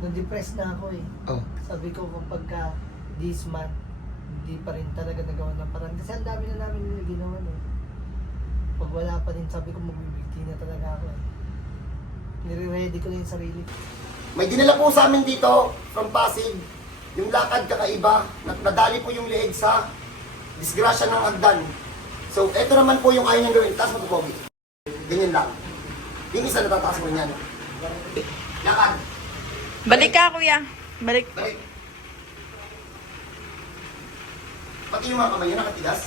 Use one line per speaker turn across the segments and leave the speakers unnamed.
na-depress na ako eh.
Oh.
Sabi ko kapag ka this month, hindi pa rin talaga nagawa ng parang. Kasi ang dami na namin nila ginawa eh. Pag wala pa rin, sabi ko magbibigti na talaga ako eh. Nire-ready ko na yung sarili.
May dinala po sa amin dito from Pasig. Yung lakad kakaiba. Nadali po yung leeg sa disgrasya ng hagdan. So, eto naman po yung ayaw niyang gawin. Taas mo po, Pogi. Ganyan lang. Yung isa natataas mo niyan. Lakad.
Balik ka, kuya. Balik.
Balik. Pati yung mga kamay niya nakatigas.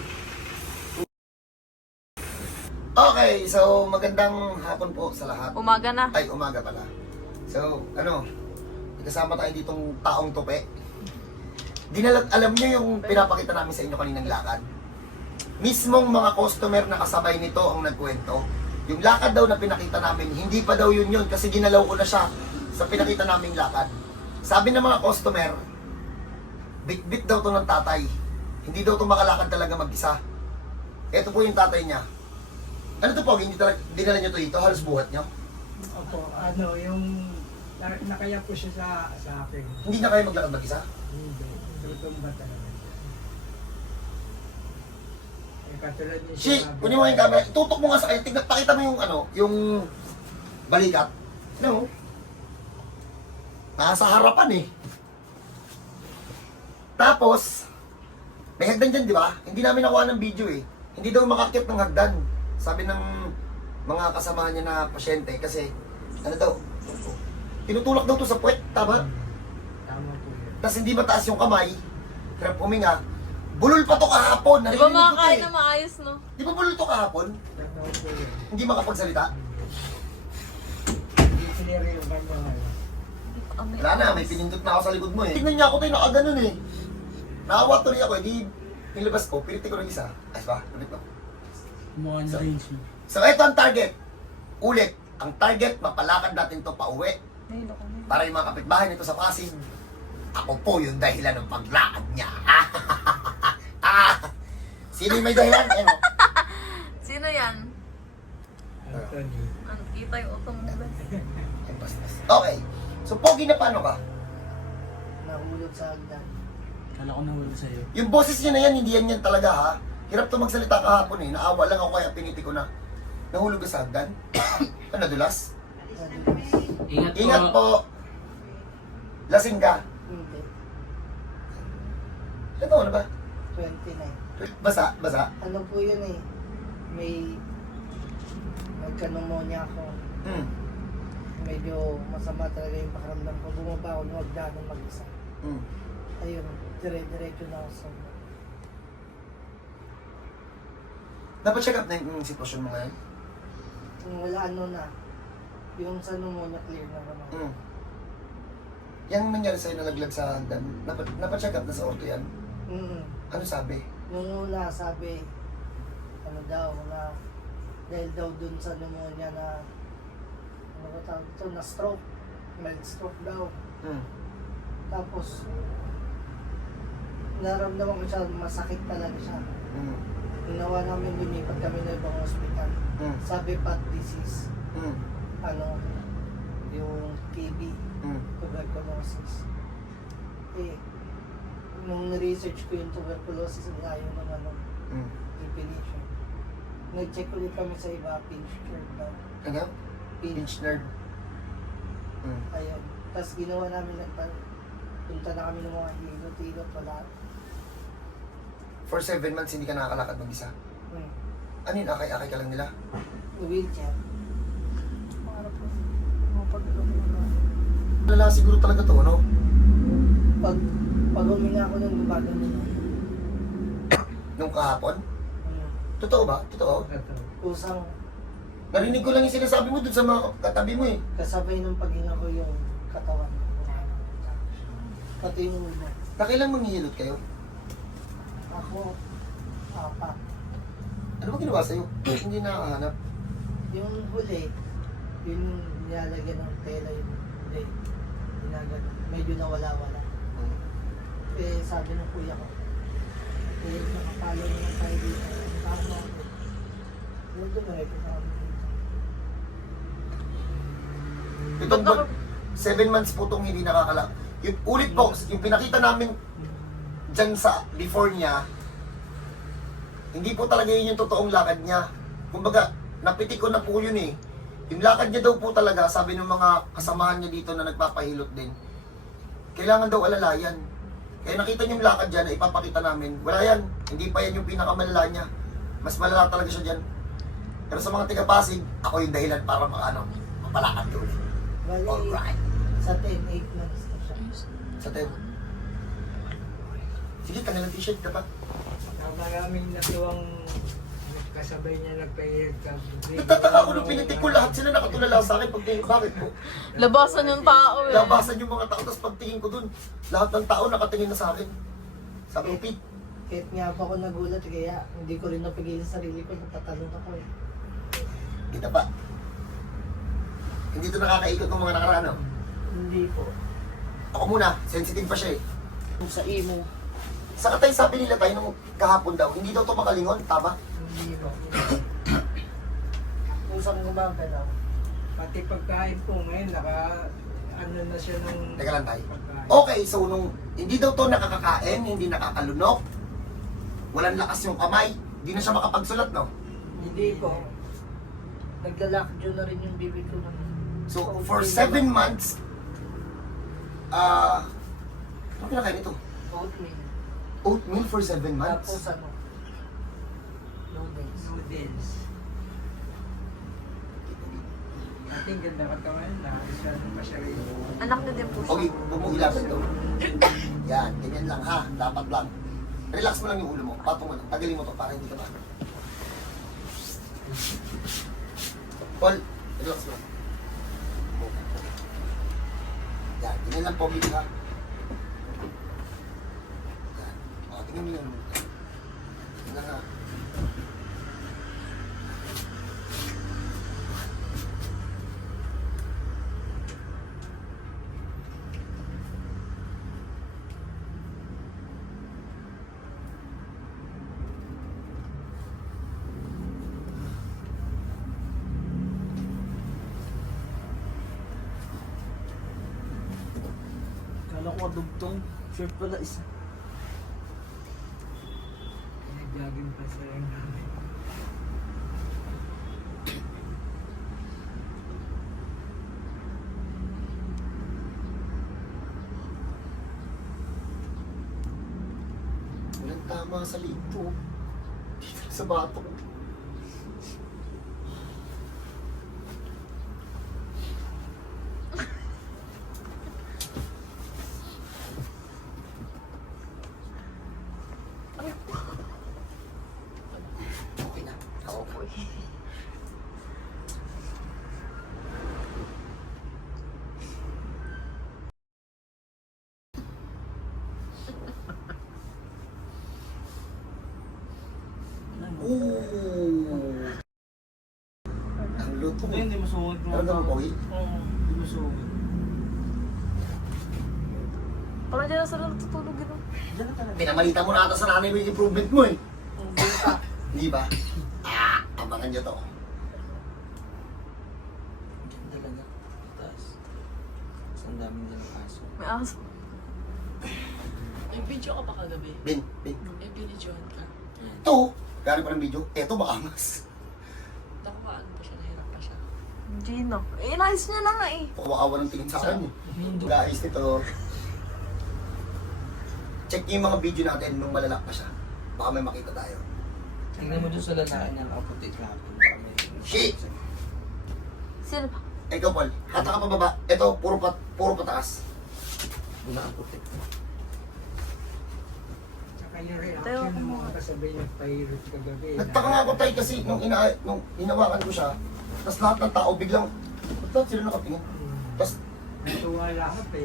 Okay, so magandang hapon po sa lahat.
Umaga na.
Ay, umaga pala. So, may kasama tayo ditong taong tupe. Alam niyo yung pinapakita namin sa inyo kaninang lakad. Mismong mga customer na kasabay nito ang nagkwento. Yung lakad daw na pinakita namin, hindi pa daw yun kasi ginalaw ko na siya sa pinakita naming lakad. Sabi ng mga customer, bit-bit daw to ng tatay. Hindi daw to makalakad talaga mag-isa. Ito po yung tatay niya. Ano to po? Hindi talaga, dinala niyo to dito? Halos buhat niyo?
Opo, yung nakaya po siya sa akin.
Hindi na kayo maglakad mag-isa?
Hindi, tutumba talaga. Eh, katulad niya
Si, kunin mo yung camera. Tutok mo nga sa kanya. Tignan, pakita mo yung yung balikat. Ano? Nasa harapan eh. Tapos, may hagdan dyan, di ba? Hindi namin nakuha ng video eh. Hindi daw makakit ng hagdan. Sabi ng mga kasama niya na pasyente kasi, tinutulak daw to sa puwet, tama?
Tama po yun.
Tapos hindi mataas yung kamay, hirap huminga. Bulol pa to kahapon.
Di ba
Narinig ko to
makakain
eh.
na maayos, no?
Di ba bulol to kahapon?
Tama po yun.
Hindi makapagsalita?
Hindi sinira yung kanya.
Wala na, may pinindot na ako sa likod mo eh. Tingnan niya ako tayo, nakaganon eh. Nakawa tuloy ako eh, di nilabas ko, pilitin ko ng isa. Ayos ba? Ulit ba?
Mga
So-
range mo.
So ito ang target. Ulit, ang target, mapalakad natin to pa uwi. Para yung mga kapitbahay nito sa Pasig, ako po yung dahilan ng paglakad niya. Sino yung may dahilan? Ano?
Sino yan?
Anthony.
Ang kita yung utong mo.
Ay, bastos. Okay. So, Pogi na paano ka?
Nahulog sa hagdan.
Kala ko nahulog sa'yo.
Yung boses niya na yan, hindi yan talaga ha. Hirap to magsalita kahapon eh. Naawa lang ako kaya piniti ko na. Nahulog ka sa hagdan? Ano, dulas?
Ingat,
Ingat po. Lasing ka.
Hindi.
Ano ano ba?
29.
Basa? Basa?
Ano po yun eh. May nagka-pneumonia ako.
Hmm.
Medyo masama talaga yung pakiramdam ko. Bumaba ako ng hagdanan mag-isa.
Hmm.
Ayun, dire-diretso na ako sa...
Dapat check up na yung sitwasyon mo ngayon?
Kung wala ano na, yung sa pneumonia clear na naman.
Hmm. Yang nangyari sa'yo nalaglag sa hagdan, napacheck up na sa orto yan? Ano sabi?
Nung una sabi, ano daw, na dahil daw dun sa pneumonia na, ano ba tawag ito, na stroke, mild stroke daw.
Hmm.
Tapos, naramdaman ko siya, masakit talaga siya.
Hmm.
Ginawa namin, lumipat kami na ibang hospital.
Hmm.
Sabi pat disease,
Hmm.
ano, yung TB,
Hmm.
tuberculosis. Eh, nung research ko yung tuberculosis, ang layo ng ano,
Hmm.
definition. Nag-check ulit kami sa iba, pinch nerve daw.
Ano?
Pinch,
Pinch nerve. Hmm.
ayun. Tapos ginawa namin, punta na kami ng mga hilot-hilot, wala.
For 7 months hindi ka nakakalakad mag-isa. Ano yun? Akay-akay ka lang nila?
Wheelchair.
Lala siguro talaga to, no?
Pag huminga ako nung gumagano na.
Nung kahapon? Totoo ba? Totoo?
Kusang
Narinig ko lang yung sinasabi mo dun sa mga katabi mo eh.
kasabay ng paghinga ko yung katawan. Pati yung ulo.
Nakailang manghihilot kayo?
Ako, apat.
Ano ba ginawa sa'yo? Hindi nakahanap.
Yung huli, yun yung nilalagyan ng tela yung huli. Ginagano. Medyo nawala-wala. Eh, sabi ng kuya ko, eh, nakapalo naman tayo dito. Tama ako. Huwag doon na rin.
Itong,
Ba't ako-
7 months po itong hindi nakakalak. Yung, ulit po, yung pinakita namin dyan sa before niya, hindi po talaga yun yung totoong lakad niya. Kumbaga, napitik ko na po yun eh. Yung lakad niya daw po talaga, sabi ng mga kasamahan niya dito na nagpapahilot din, kailangan daw alalayan. Kaya nakita niyo yung lakad dyan na ipapakita namin, wala yan. Hindi pa yan yung pinakamalala niya. Mas malala talaga siya dyan. Pero sa mga tiga-Pasig, ako yung dahilan para mapalakad ko ulit.
Bali,
Alright.
sa 10, 8 months na siya.
Sa 10. Sige, kanilang t-shirt ka pa.
Maraming natuwang kasabay niya nagpahirap ka.
Nagtataka ako nung pinitik ko lahat sila nakatulala sa akin pagtingin. Bakit po?
Labasan yung tao eh.
Labasan yung mga tao, tapos pagtingin ko dun, lahat ng tao nakatingin na sa akin. Sabi ko, Pete,
Kahit nga pa ako nagulat, kaya hindi ko rin napigilan sa sarili ko, nagtatalon ako eh.
kita pa. Hindi ito nakakaikot ng mga nakaraan, no?
Hindi po.
Ako muna, sensitive pa siya eh.
Yung sa imo,
Sa katay sabi nila tayo nung kahapon daw, hindi daw ito makalingon, tama?
hindi po. Kung saan gumagalaw,
Pati pagkain po ngayon, ano na siya nung
Teka lang tayo.
pagkain.
Okay, so nung hindi daw to nakakakain, hindi nakakalunok, walang lakas yung kamay, hindi na siya makapagsulat, no?
hindi po. Naglalakad na rin yung bibig ko naman.
So, for 7 months, ano kinakain ito?
Oatmeal.
Oatmeal for 7
Tapos
months?
ano? Noodles.
Noodles. Ating ganda katawan na isa pa siya rin.
Anak na din po siya.
Okay, bumuhilasan ito. Yan, ganyan lang ha, dapat lang. Relax mo lang yung ulo mo, patong mo lang, tagalin mo to para hindi ka ba. Paul, relax mo lang. Yan, ganyan lang po, Bill, ha. Yan, tingnan mo yan. Yan lang ha.
Kala ko dugtong. Shirt pala isa.
Nag-jogging pa sa rin namin.
Walang tama sa lito. Dito sa bato. Okay na. Ako po. Ooh. Ang luto.
Hindi mo sungod mo.
Ano naman, Pogi?
Hindi mo sungod.
Parang dyan na sila natutulog yun.
Diyan ka talaga.
Pinamalita mo na ata sa nanay mo yung improvement mo eh.
Hindi ka.
Di ba? Abangan niyo to.
Talaga. Taas. Ang daming din aso.
May aso.
May video ka pa kagabi?
Bin.
May binidyohan ka?
Ito, galing pa ng video. Eto, maangas.
Nakuhaan pa siya, nahirap pa siya.
Gino. Eh, inayos niya na nga eh.
Kumakaawa ng tingin sa akin eh. Guys, ito. Check niyo yung mga video natin nung malalak pa siya. Baka may makita tayo.
Tingnan mo dun sa lalaki niya, nakaputi kahapon.
Shit!
Sino ba?
Ikaw, Paul. Hata ka pa baba. Ito, puro pataas.
Nakaputi.
Tsaka yung reaction ng mga kasabay nagpahirap kagabi.
Nagtaka nga ako tayo kasi nung hinawakan ko siya, tapos lahat ng tao biglang, ba't sila nakatingin? Tapos,
Natuwa lahat eh.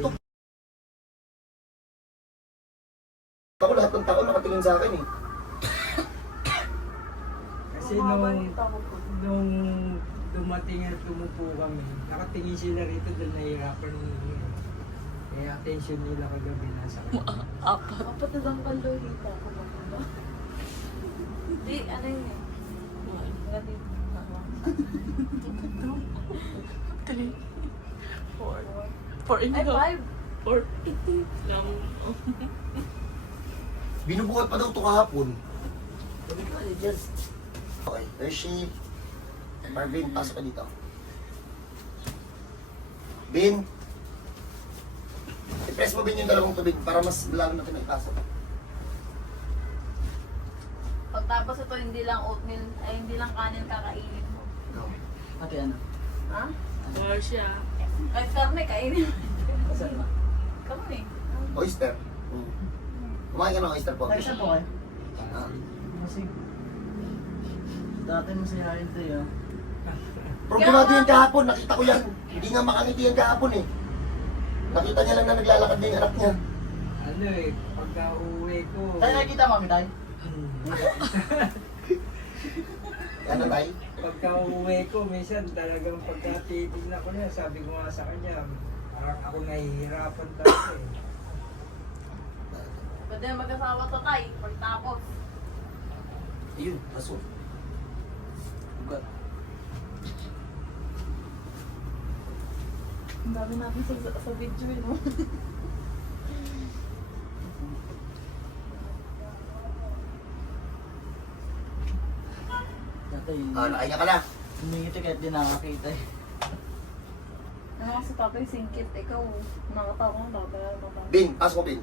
ako lahat ng tao nakatingin sa akin eh.
Kasi nung dumating at tumupo kami, nakatingin sila rito dahil nahihirapan nila. Kaya attention nila kagabi nasa kanya.
Apat na lang kalorita ko ba? Hindi, ano yun eh. Ganito. 3, 4,
4 and a
Ay,
half.
5.
4 lang.
Binubuhat pa daw ito kahapon.
Sabi ko, ano dyan?
Okay, Hershey. Marvin, pasok ka dito. Bin. I-press mo Bin yung dalawang tubig para mas lalo natin maipasok.
Pagtapos ito, hindi lang oatmeal, ay hindi lang kanin kakainin mo.
No.
Ate, ano?
Ha?
War siya.
Kahit karne, kainin.
Asan ba?
Karne.
Oyster. Kumain ka ng oyster po.
Nag-isa po kayo?
Ah.
Kasi, dati masayahin to yun.
Problemado yan kahapon, nakita ko yan. Hindi nga makangiti yan kahapon eh. Nakita niya lang na naglalakad na yung anak niya.
Ano eh, pagka uwi ko...
Tayo nakikita mami tayo?
Ano tay?
Pagka uwi ko, minsan talagang pagka titignan ko niya, sabi ko nga sa kanya, parang ako nahihirapan talaga eh.
Pwede na mag-asawa to, tay. Pagtapos.
Ayun, aso. Ugat.
Ang dami natin sa video, no?
Dati,
Nakahinga ka na.
humingiti kahit di nakakita eh.
Ano kasi tatay singkit, ikaw. Nakatawa ng tatay.
Bin, pasok mo Bin.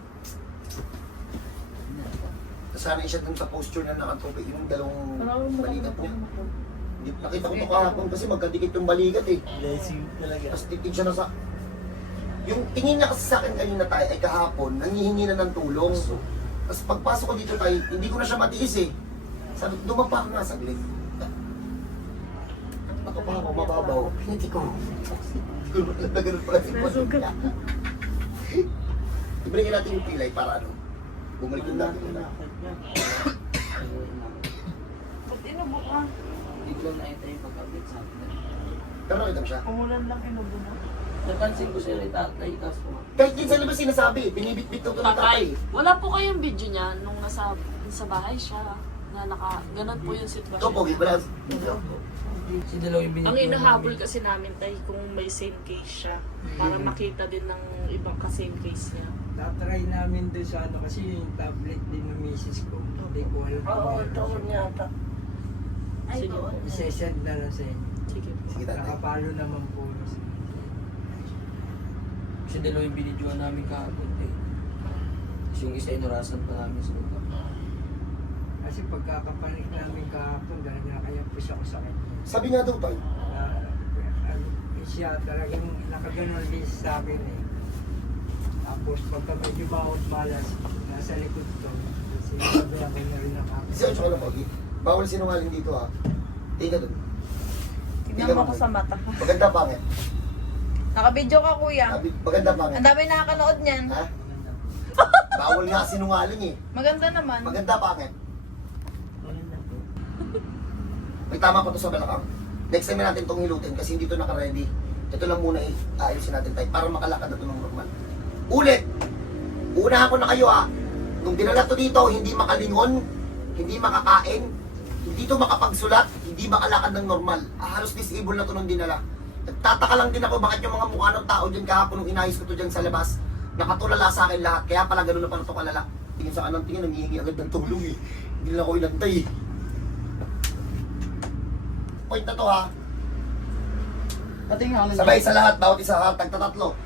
Nasanay siya dun sa posture na nakatupi yung dalawang balikat niya. Nakita ko ito kahapon kasi magkadikit yung balikat eh.
Blessing talaga.
Tapos titig siya na sa... Yung tingin niya kasi sa akin kanina tayo ay kahapon, nangihingi na ng tulong. Tapos pagpasok ko dito tayo, hindi ko na siya matiis eh. Sabi, dumapa ka nga saglit. Ako pa ako mababaw, piniti ko. Ganun na ganun pala yung pasugat. Ibigay natin yung pilay para ano, bumalik yung dati nila.
Ba't inubo ka?
Bigla na ito yung pagkabit sa akin.
Pero nakita mo siya.
Umulan lang inubo na.
Napansin ko siya rin tatay, kaso
Kahit din sa labas sinasabi, binibit-bit daw ito ng tatay.
Wala po kayong video niya nung nasa bahay siya. Na ganun po yung
Ito,
sitwasyon.
pogi pala.
si Dalaw yung binigyan.
Ang inahabol kasi namin tayo kung may same case siya. Para makita din ng ibang ka-same case niya.
Tatry namin doon sa ano kasi yung tablet din ng misis ko. Hindi ko alam kung meron siya.
yata.
Ay,
Sige
doon.
po.
Isesend na lang sa inyo.
Sige po.
Sige tatay.
Nakapalo naman po.
Si Dalaw yung binidyoan namin kahapon eh. Tapos yung isa inurasan pa namin sa lupa.
Kasi pagkakapanik namin kahapon dahil nakayapos ako sa kanya.
Sabi nga daw tayo,
Siya talagang nakaganon din sa akin eh. Tapos pagka medyo bawat malas, nasa likod ko. Sinagawa ko na rin ako.
18 ka lang pogi. Bawal sinungaling dito ha. Tingnan doon.
Tignan mo ako sa mata.
Maganda pangit.
Nakabidyo ka, kuya.
Maganda pangit.
Ang dami nakakanood niyan.
Ha? Bawal nga sinungaling eh.
Maganda naman.
Maganda pangit. May tama pa to sa balakang. Next time natin itong hilutin kasi hindi to naka-ready. Ito lang muna ayusin natin tayo para makalakad na ito ng normal. Ulit! Unahan ko na kayo ha. Nung dinala to dito, hindi makalingon, hindi makakain, hindi to makapagsulat, hindi makalakad ng normal. Halos disable na to nung dinala. Nagtataka lang din ako bakit yung mga mukha ng tao dyan kahapon nung inayos ko to dyan sa labas. Nakatulala sa akin lahat, kaya pala ganun na pala ito kalala. Tingin sa kanang tingin, nangihingi agad ng tulong eh. Hindi na ako inantay eh. Point na to ha.
Patingin ako nun
Sabay sa lahat, bawat isa ha, tagtatatlo.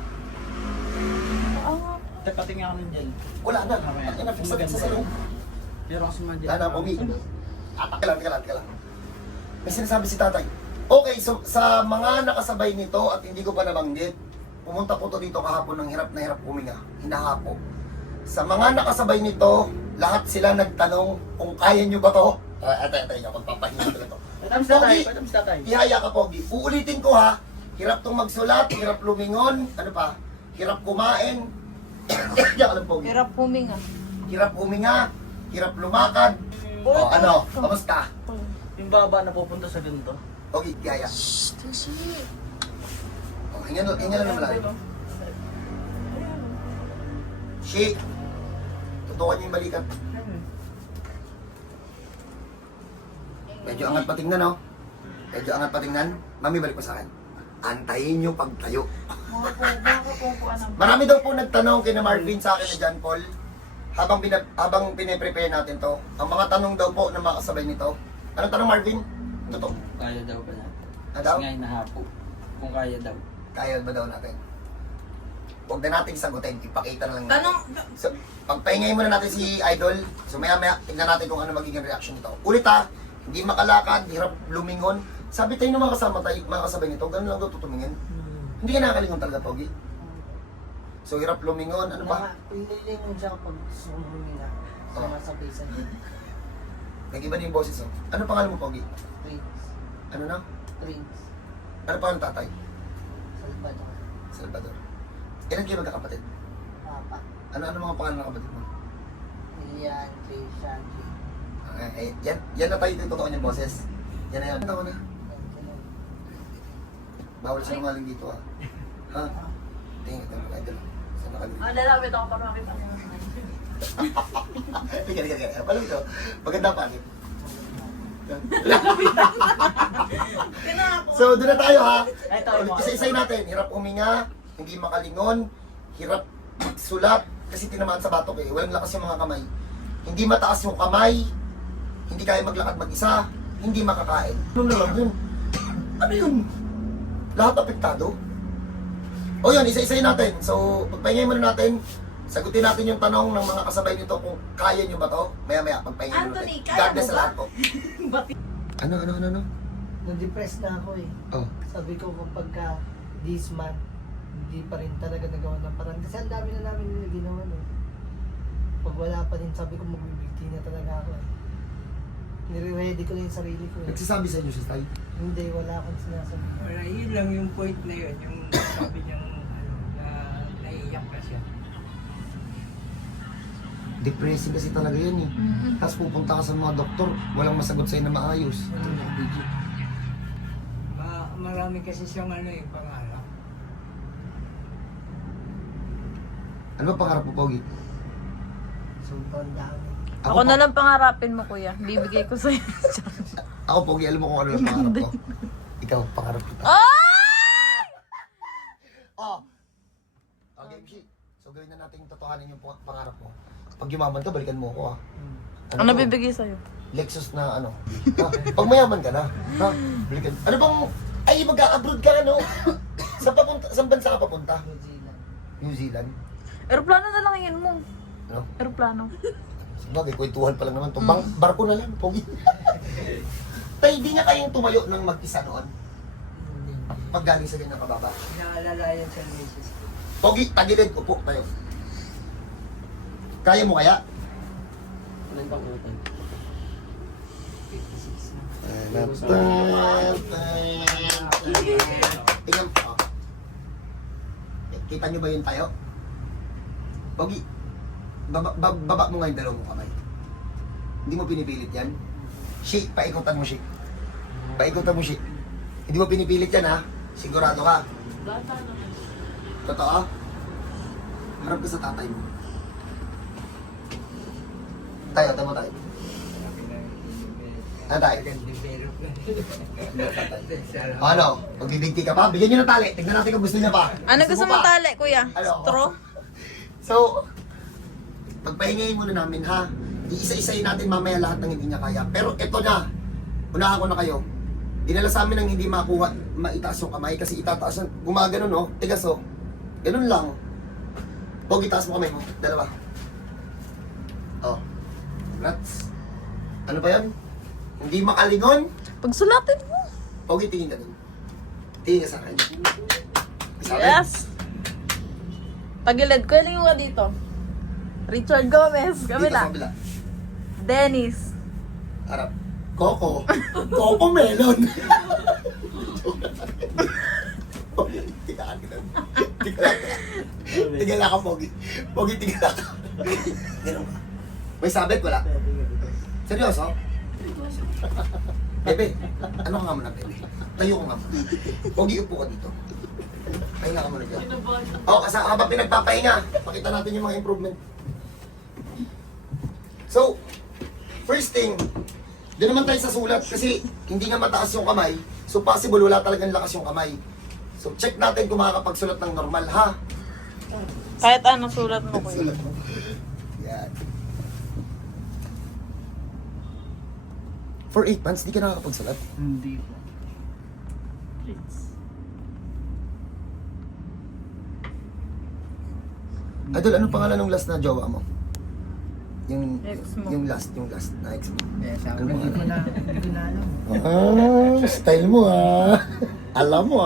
dyan. Patingin ako nun dyan.
Wala na. Ang ina, fix na sa salong.
Pero kasi nga dyan.
Wala na, pogi. Teka lang. May sinasabi si tatay. Okay, so sa mga nakasabay nito at hindi ko pa nabanggit, pumunta po to dito kahapon ng hirap na hirap huminga. Hinahapo. Sa mga nakasabay nito, lahat sila nagtanong kung kaya nyo ba to? Atay, pagpapahinga ko na to.
Patams tatay, patams tatay.
Ihaya ka, Pogi. Uulitin ko ha. Hirap tong magsulat, hirap lumingon, ano pa? Hirap kumain. Ihaya ka lang, Pogi.
Hirap huminga.
Hirap huminga, hirap lumakad. O, ano? Kamusta?
Yung baba na pupunta sa ganito.
Pogi, ihaya.
Shhh! Kasi...
O, hinga lang na malalim. Shi! Tutukan niyo yung balikat. Medyo angat patingnan, no? Medyo angat patingnan. Mami, balik pa sa akin. Antayin niyo pagtayo.
Makakapumpuan ng...
Marami daw po nagtanong kina Marvin sa akin na John Paul. Habang pine-prepare natin to, ang mga tanong daw po na makasabay nito. Anong tanong, Marvin? Totoo.
Kaya daw ba natin?
Ano daw?
Kasi nga hinahapo. Kung kaya daw.
Kaya ba daw natin? Huwag na natin sagutin, ipakita na lang natin.
Tanong,
So, pagpahingay muna natin si Idol. So maya tignan natin kung ano magiging reaction nito. Ulit ha, hindi makalakad, hirap lumingon. Sabi tayo ng mga kasama tayo, mga kasabay nito, ganun lang daw tutumingin. Hindi ka nakakalingon talaga, Pogi. So hirap lumingon, ano ba?
Pinilingon siya kapag sumumina.
Oh.
Sumasabay sa niya.
Nag-iba na yung boses, oh. Ano pangalan mo, Pogi?
Prince.
Ano na?
Prince.
Ano pangalan ng tatay?
Salvador.
Salvador. Ilan kayo magkakapatid?
Papa.
Ano mga pangalan ng kapatid mo?
Lilian. Jay. Shanji.
Yan na tayo yung totoo niyang boses. Yan na yan. Ano na? Bawal sinungaling dito, ah. Ha? Tingin ito, Idol. Saan nakalagay?
lalapit ako para makita niyo.
Tiga. Paano ito? Maganda pa. So, doon na tayo ha. Isa-isay natin. Hirap huminga, hindi makalingon, hirap sulat, kasi tinamaan sa batok eh. Walang lakas yung mga kamay. Hindi mataas yung kamay, hindi kaya maglakad mag-isa, hindi makakain. Ano na lang yun? Ano yun? Lahat apektado? O yun, isa-isay natin. So, pagpahingay muna natin, sagutin natin yung tanong ng mga kasabay nito kung kaya nyo ba to. Maya-maya, pagpahingay muna
Anthony,
natin.
kaya
God bless
mo
sa
ba?
lahat po. Ano?
Na-depress na ako eh.
Oh.
Sabi ko kung pagka this month, hindi pa rin talaga nagawa ng parang. Kasi ang dami na namin nila ginawa eh. Pag wala pa din, sabi ko magbibigti na talaga ako eh. Nire-ready ko na yung sarili ko eh.
Nagsasabi sa inyo si Tay?
Hindi, wala akong sinasabi.
Wala, yun lang yung point na yun. Yung sabi niyang na naiiyak ka siya.
Depressing kasi talaga yan eh. Tapos pupunta ka sa mga doktor, walang masagot sa'yo na maayos.
Marami kasi siyang pangarap.
Ano ba pangarap mo, Pogi?
Sobrang dami.
Ako na lang pangarapin mo, kuya. Bibigay ko sa'yo.
Ako, Pogi, alam mo kung ano yung pangarap ko. Ikaw, pangarap kita.
Ay!
Oh! Okay, Pshi. So gawin na natin totohanin yung pangarap mo. Pag yumaman ka, balikan mo ako ah.
Ano
to?
bibigay sa'yo?
Lexus na ano. Ha? Pag mayaman ka na, ha? Balikan. Ano bang, ay mag-a-abroad ka ano? Saan bansa ka papunta?
New Zealand.
New Zealand?
Aeroplano na lang yun mo.
Ano?
Aeroplano.
Sabagay, kwentuhan pa lang naman to. Barko na lang, Pogi. Tay, di nga kayong tumayo ng mag-isa noon? Pag galing sa ganyan kababa.
Naalalayan siya ng misis ko.
Pogi, tagilid, upo tayo. Kaya mo kaya?
Ano yung pang-utang? 56 na.
Tingnan po. Kita nyo ba yun tayo? Pogi, baba mo nga yung dalawang kamay. Hindi mo pinipilit yan. Shake, paikutan mo shake. Paikutan mo shake. Hindi mo pinipilit yan ha. Sigurado ka.
Bata naman.
Totoo? Harap ka sa tatay mo. Tayo, tama tayo. Ano tayo?
Develop na.
Ano? Magbibigti ka pa? Bigyan nyo ng tali. Tignan natin kung gusto niya pa.
Ano gusto
mo
mong
pa?
tali, kuya?
Ano?
Straw?
So, pagpahingayin muna namin ha. Iisa-isayin natin mamaya lahat ng hindi niya kaya. Pero ito na. Unahan ko na kayo. Dinala sa amin ng hindi makuha, maitaas yung kamay kasi itataas yung, gumagano no? Tigas oh. Ganun lang. Huwag itaas mo kamay mo. Dalawa. Oh. Congrats. Ano ba yan? Hindi makalingon?
Pagsulatin mo.
Huwag itingin ka dun. Tingin ka sa akin. Sa akin?
Yes. Tagilid. Kuya, lingon ka dito. Richard Gomez.
Dito
Kami
sa
na.
kabila.
Dennis.
Harap. Coco. Coco melon. Tigaan ka lang. Tigala ka, Pogi. Pogi, tigala ka. Ganun ka. May sabit, wala? Seryoso? Bebe, ano ka nga muna, Bebe? Tayo ka nga muna. Pogi, upo ka dito. Pahinga ka muna dyan. O, habang pinagpapahinga, pakita natin yung mga improvement. So, first thing, doon naman tayo sa sulat kasi hindi nga mataas yung kamay. So possible wala talagang lakas yung kamay. So, check natin kung makakapagsulat ng normal, ha?
Kahit ano sulat mo ko
Sulat mo. Yan. For 8 months, di ka nakakapagsulat.
Hindi po.
Idol, anong pangalan ng last na jowa mo? Yung,
Ex mo.
yung last na ex mo.
Eh, sabi
Ano
ko,
ba?
hindi ko na alam.
Style mo Alam mo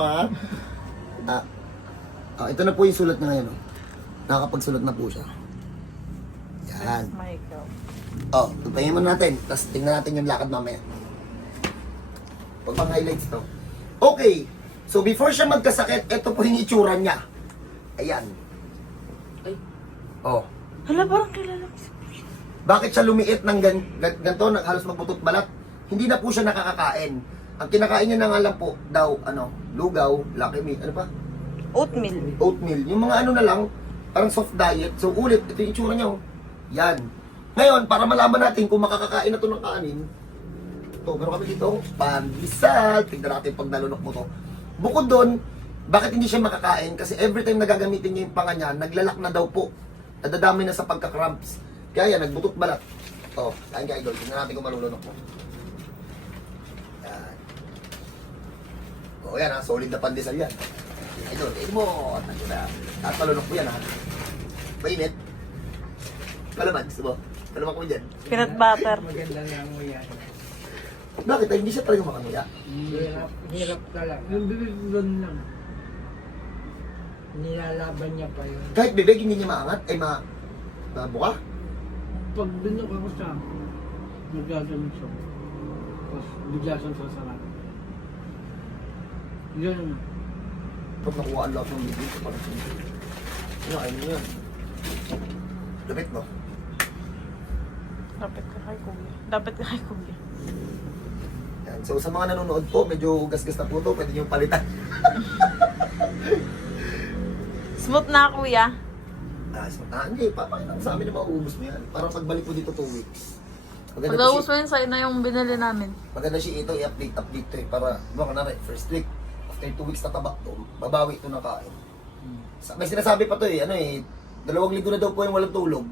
ito na po yung sulat niya ngayon. Nakakapagsulat na po siya. Yan.
Michael.
Tupangin mo natin. Tapos tingnan natin yung lakad mamaya. Huwag pang highlights to. Okay. So before siya magkasakit, ito po yung itsura niya. Ayan. Oh.
Hala, parang kilala ko.
Bakit siya lumiit ng ganito, halos magputot balat? Hindi na po siya nakakakain. Ang kinakain niya na nga lang po, daw, lugaw, Lucky Me, ano pa?
Oatmeal.
Oatmeal. Yung mga ano na lang, parang soft diet. So ulit, ito yung itsura niya. Yan. Ngayon, para malaman natin kung makakakain na ito ng kanin, meron kami dito, pandesal. Tignan natin pag nalunok mo to. Bukod doon, bakit hindi siya makakain? Kasi every time nagagamitin niya yung panga niya, naglalak na daw po. Nadadami na sa pagka-cramps. Kaya yan, nagbutot balat. Kain ka, idol. Tingnan natin kung malulunok mo. Yan. Yan solid na pandesal yan. Idol, mo. Tanto na. At malunok mo yan, ha. Mainit. Palaman, gusto mo? Palaman ko dyan.
Peanut butter.
Maganda na mo yan.
Bakit? Hindi siya talaga makanguya.
Hirap talaga. Yung bibig doon lang. Nilalaban niya pa yun.
Kahit bibig, hindi niya maangat. Mabuka.
Pag binok ako siya, magaganon siya. Tapos bigla siyang sasarap. Ganun.
Pag nakuha ang lahat ng bibig, parang ayun mo yan. Lapit mo.
Dapat ka kay kuya. Dapat ka kay kuya.
Yan. So sa mga nanonood po, medyo gasgas na po ito. Pwede nyo palitan.
Smooth na kuya.
Hindi. Papakita ko sa amin na mauubos mo yan. Para pagbalik mo dito 2 weeks. Maganda
Pag-aubos
to
mo yun, sa'yo na yung binili namin.
Maganda siya ito, i-update to eh. Para, first week, after 2 weeks na taba to, babawi ito na kain. May sinasabi pa to eh, 2 linggo na daw po yung walang tulog.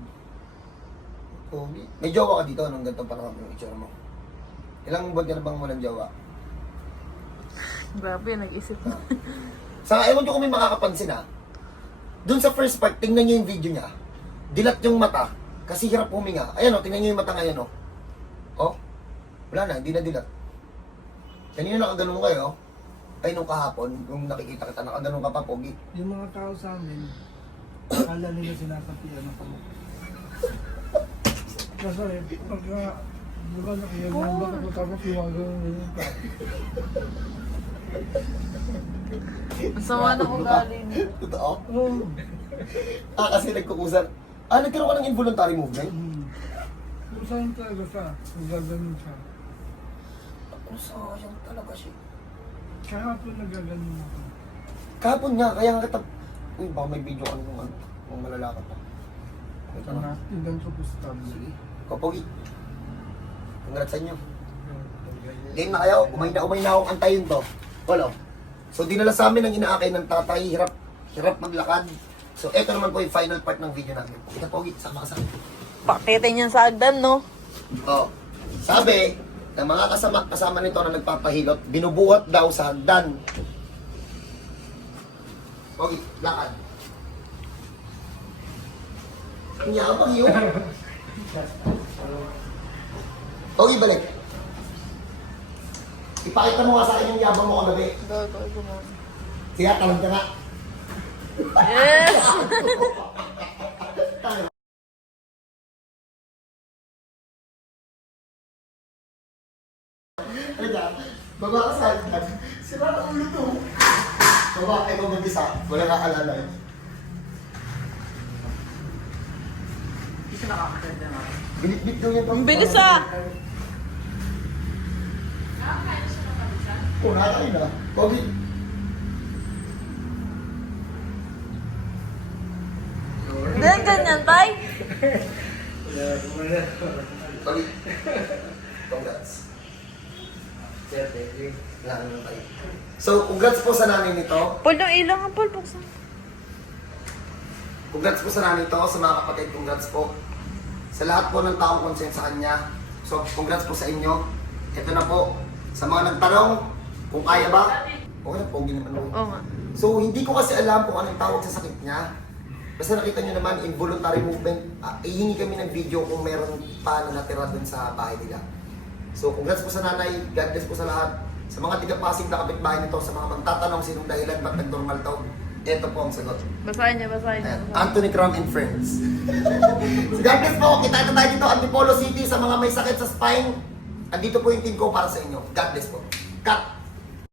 May jowa ka dito, anong ganitong panahon yung itsura mo? Ilang buwan ka na bang walang jowa?
Grabe, nag-isip na.
Ewan ko kung may makakapansin ha. Doon sa first part, tingnan nyo yung video niya. Dilat yung mata, kasi hirap huminga. Ayan tingnan nyo yung mata ngayon wala na, hindi na dilat. Kanina nakaganon kayo, ay nung kahapon, nung nakikita kita, nakaganon ka pa, pogi.
Yung mga tao sa amin, akala nila sinasapian ako. Kasi pagka, di ba nakiyaman ako tapos gumagano nila pa.
Ang sama ng ugali niya.
Totoo?
Oo.
Kasi nagkukusap. Nagkaroon ka ng involuntary movement?
Kung saan talaga siya, nagaganon siya.
Sayang talaga siya.
Kahapon nagaganon ako.
Kahapon nga, kaya nga kita... Uy, baka may video ka kung malala ka pa. Wait lang.
Tingnan ko po sa tablet.
Sige. Kapogi. Congrats sa inyo. Game na kayo, umay na akong antayin to. Wala. So dinala sa amin ang inaakay ng tatay, hirap maglakad. So eto naman po yung final part ng video namin. Ika Pogi, sama ka sa akin.
Pakitin niyan sa agdan, no?
Sabi ng mga kasama nito na nagpapahilot, binubuhat daw sa hagdan. Pogi, lakad. Ang yabang yun. Pogi, balik. Ipakita mo nga sa akin yung yabang mo kagabi.
Gagawin mo.
Sige, talon ka nga.
Yes!
Halika, baba ka sa hagdan. Sira na ulo to. Baba kayo mag-isa. Wala nakaalala yun. Hindi siya nakakakita na. Binit-bit daw yung
Ang bilis ah!
Nakakain na. Pogi.
Hindi, ganyan, tay.
Pogi. Congrats.
Sir, thank you.
Wala na tayo. So, congrats po sa nanay nito.
Paul, yung ilaw nga, Paul, buksan.
Congrats po sa nanay nito, sa mga kapatid, congrats po. Sa lahat po ng taong consent sa kanya. So, congrats po sa inyo. Ito na po, sa mga nagtanong, kung kaya ba? Okay na, pogi naman po.
Oo nga.
So, hindi ko kasi alam kung anong tawag sa sakit niya. Basta nakita nyo naman, involuntary movement. Ihingi kami ng video kung meron pa na natira dun sa bahay nila. So, congrats po sa nanay. God bless po sa lahat. Sa mga tiga-Pasig na kapitbahay nito, sa mga magtatanong sinong dahilan, ba't nag-normal to? Ito po ang sagot.
Basahin niya, basahin niya.
Ayan, Anthony Cram and Friends. So, God bless po. Kita tayo dito, Antipolo City, sa mga may sakit sa spine. Andito po yung team ko para sa inyo. God bless po. Cut!